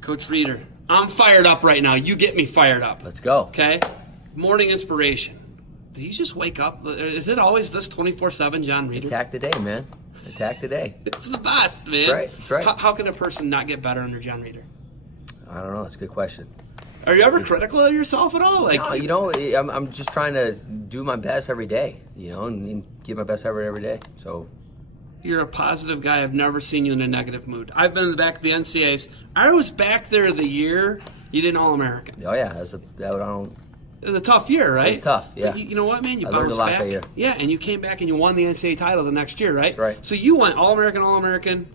Coach Reeder, I'm fired up right now. You get me fired up. Let's go. Okay? Morning inspiration. Do you just wake up? Is it always this 24/7, John Reeder? Attack the day, man. Attack the day. It's the best, man. That's right. How can a person not get better under John Reeder? I don't know. That's a good question. Are you ever critical of yourself at all? No, I'm just trying to do my best every day, and give my best effort every day. So you're a positive guy. I've never seen you in a negative mood. I've been in the back of the NCAAs. I was back there the year you did an All-American. Oh yeah, It was a tough year, right? It was tough, yeah. But you know what, man? You I learned bounced a lot back. that year. Yeah, and you came back and you won the NCAA title the next year, right? Right. So you went All-American,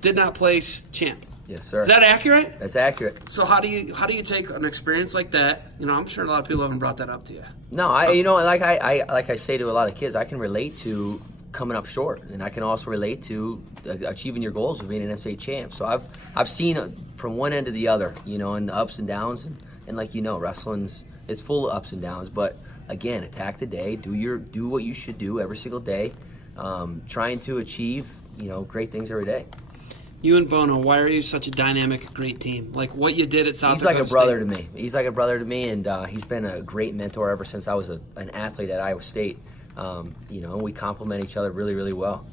did not place, champ. Yes, sir. Is that accurate? That's accurate. So how do you take an experience like that? I'm sure a lot of people haven't brought that up to you. No, like I say to a lot of kids, I can relate to coming up short, and I can also relate to achieving your goals of being an NCAA champ. So I've seen from one end to the other, and the ups and downs, and like wrestling's it's full of ups and downs. But again, attack the day, do what you should do every single day, trying to achieve great things every day. You and Bono, why are you such a dynamic, great team? Like what you did at South Dakota State. He's like a brother to me, and he's been a great mentor ever since I was an athlete at Iowa State. And we complement each other really, really well.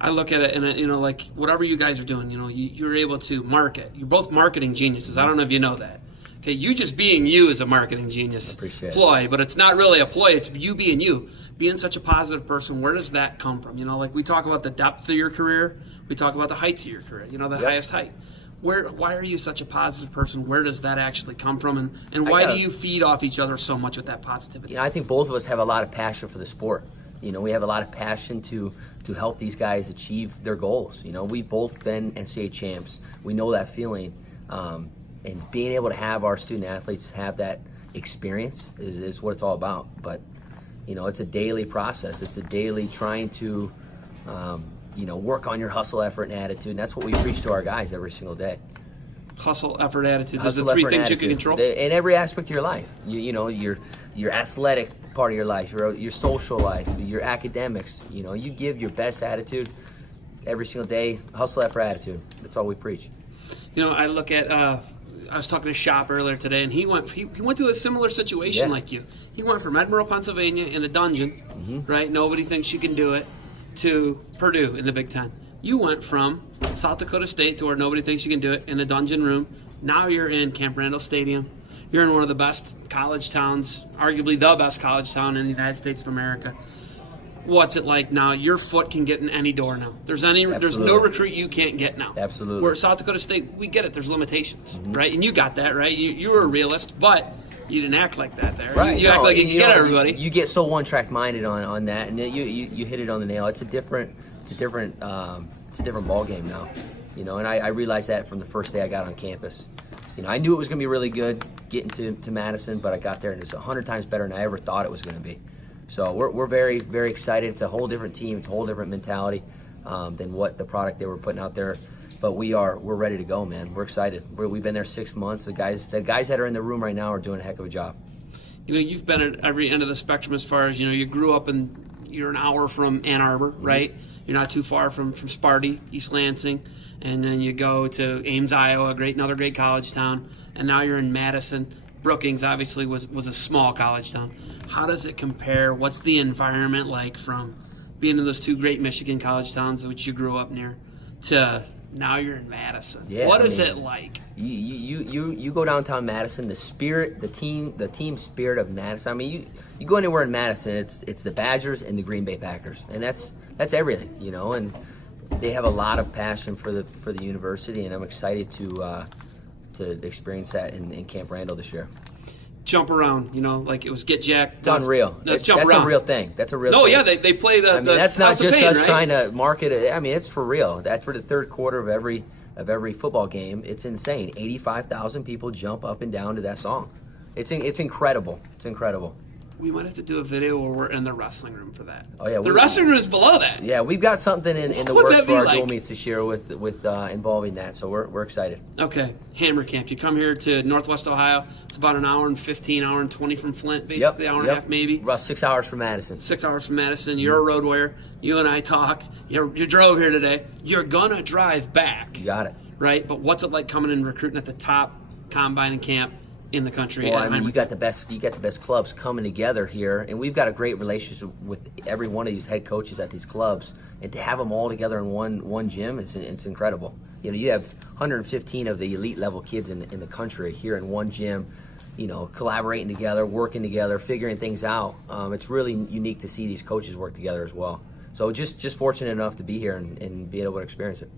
I look at it, and like whatever you guys are doing, you're able to market. You're both marketing geniuses. I don't know if you know that. Okay, you just being you is a marketing genius ploy, but it's not really a ploy. It's you being you, being such a positive person. Where does that come from? Like we talk about the depth of your career, we talk about the heights of your career. The highest height. Why are you such a positive person? Where does that actually come from, and why do you feed off each other so much with that positivity? I think both of us have a lot of passion for the sport. We have a lot of passion to help these guys achieve their goals. We've both been NCAA champs. We know that feeling. And being able to have our student athletes have that experience is what it's all about. But, it's a daily process. It's a daily trying to, work on your hustle, effort, and attitude. And that's what we preach to our guys every single day. Hustle, effort, attitude. Those are the three things you can control. In every aspect of your life. Your athletic part of your life, your social life, your academics. You give your best attitude every single day. Hustle, effort, attitude. That's all we preach. I look at... I was talking to Shop earlier today, and he went through a similar situation like you. He went from Edinburgh, Pennsylvania, in a dungeon, right? Nobody thinks you can do it, to Purdue in the Big Ten. You went from South Dakota State to where nobody thinks you can do it in a dungeon room. Now you're in Camp Randall Stadium. You're in one of the best college towns, arguably the best college town in the United States of America. What's it like now? Your foot can get in any door now. There's no recruit you can't get now. Absolutely. Where at South Dakota State, we get it. There's limitations, right? And you got that, right? You were a realist, but you didn't act like that there. Right. You act like you can get everybody. You get so one-track minded on that, and you hit it on the nail. It's a different ball game now, And I realized that from the first day I got on campus. I knew it was going to be really good getting to Madison, but I got there and it's 100 times better than I ever thought it was going to be. So we're very, very excited. It's a whole different team. It's a whole different mentality than what the product they were putting out there. But we're ready to go, man. We're excited. We've been there 6 months. The guys that are in the room right now are doing a heck of a job. You've been at every end of the spectrum as far as, you grew up you're an hour from Ann Arbor, right? You're not too far from Sparty, East Lansing. And then you go to Ames, Iowa, another great college town. And now you're in Madison. Brookings obviously was a small college town. How does it compare? What's the environment like from being in those two great Michigan college towns which you grew up near to now you're in Madison? Yeah, what is it like? You go downtown Madison, the spirit, the team spirit of Madison. You go anywhere in Madison, it's the Badgers and the Green Bay Packers, and that's everything, And they have a lot of passion for the university, and I'm excited to experience that in Camp Randall this year. Jump around, like it was Get Jack. It's unreal. That's a real thing. That's a real thing. No, yeah, they play the that's not just pain, us right? trying to market it. It's for real. That's for the third quarter of every football game. It's insane. 85,000 people jump up and down to that song. It's incredible. It's incredible. We might have to do a video where we're in the wrestling room for that. Oh yeah, the wrestling room is below that. Yeah, we've got something in the works for our dual meets this year with involving that. So we're excited. Okay, Hammer Camp. You come here to Northwest Ohio. It's about an hour and 15, hour and 20 from Flint, basically hour and a half maybe. About 6 hours from Madison. 6 hours from Madison. You're a road warrior. You and I talked. You drove here today. You're gonna drive back. You got it. right? But what's it like coming in and recruiting at the top combine and camp in the country? Well, I mean, you got the best clubs coming together here, and we've got a great relationship with every one of these head coaches at these clubs, and to have them all together in one gym, it's incredible. You know, you have 115 of the elite level kids in the country here in one gym, you know, collaborating together, working together, figuring things out. It's really unique to see these coaches work together as well. So just fortunate enough to be here and be able to experience it.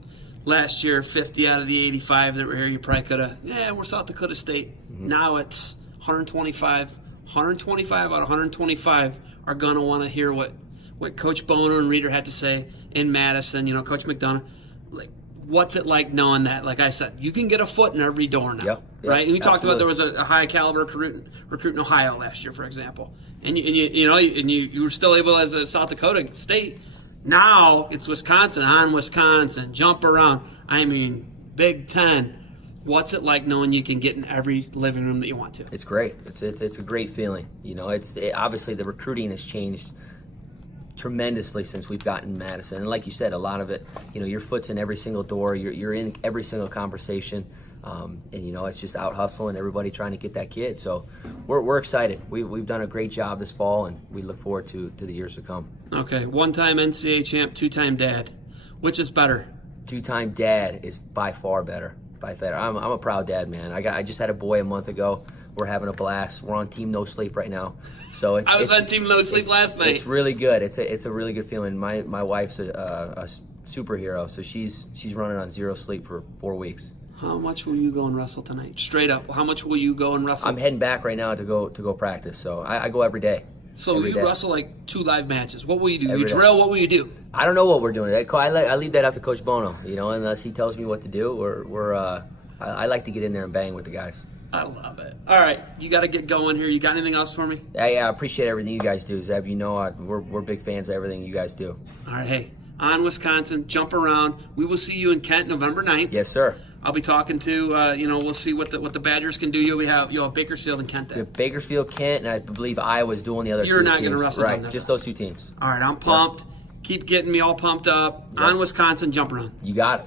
Last year, 50 out of the 85 that were here, you probably could have, we're South Dakota State. Now it's 125. 125 out of 125 are going to want to hear what Coach Boner and Reeder had to say in Madison. You know, Coach McDonough. Like, what's it like knowing that? Like I said, you can get a foot in every door now, yep, right? And we talked about absolutely. there was a high caliber recruit in Ohio last year, for example. And you were still able as a South Dakota State. Now it's Wisconsin on Wisconsin, jump around. I mean, Big Ten. What's it like knowing you can get in every living room that you want to? It's great. It's a great feeling. You know, obviously the recruiting has changed tremendously since we've gotten Madison. And like you said, a lot of it, you know, your foot's in every single door. You're in every single conversation. And you know, it's just out hustling everybody trying to get that kid. So we're excited. We've done a great job this fall, and we look forward to the years to come. Okay, one-time NCAA champ, two-time dad. Which is better? Two-time dad is by far better. I'm a proud dad, man. I just had a boy a month ago. We're having a blast. We're on Team No Sleep right now. So I was on Team No Sleep last night. It's really good. It's a really good feeling. My wife's a superhero, so she's running on zero sleep for 4 weeks. How much will you go and wrestle tonight? Straight up, how much will you go and wrestle? I'm heading back right now to go practice. So I go every day. So you wrestle like 2 live matches. What will you do? Every You day. drill? What will you do? I don't know what we're doing. I leave that up to Coach Bono. You know, unless he tells me what to do. I like to get in there and bang with the guys. I love it. All right, you got to get going here. You got anything else for me? Yeah, I appreciate everything you guys do, Zeb. You know, we're big fans of everything you guys do. All right, hey, on Wisconsin, jump around. We will see you in Kent November 9th. Yes, sir. I'll be talking to, we'll see what the Badgers can do. You'll have Bakersfield and Kent We have then. Bakersfield, Kent, and I believe Iowa's doing the other You're two not teams. gonna wrestle right? them, Just those 2 teams. All right, I'm pumped. Keep getting me all pumped up. Yep. On Wisconsin, jump around. You got it.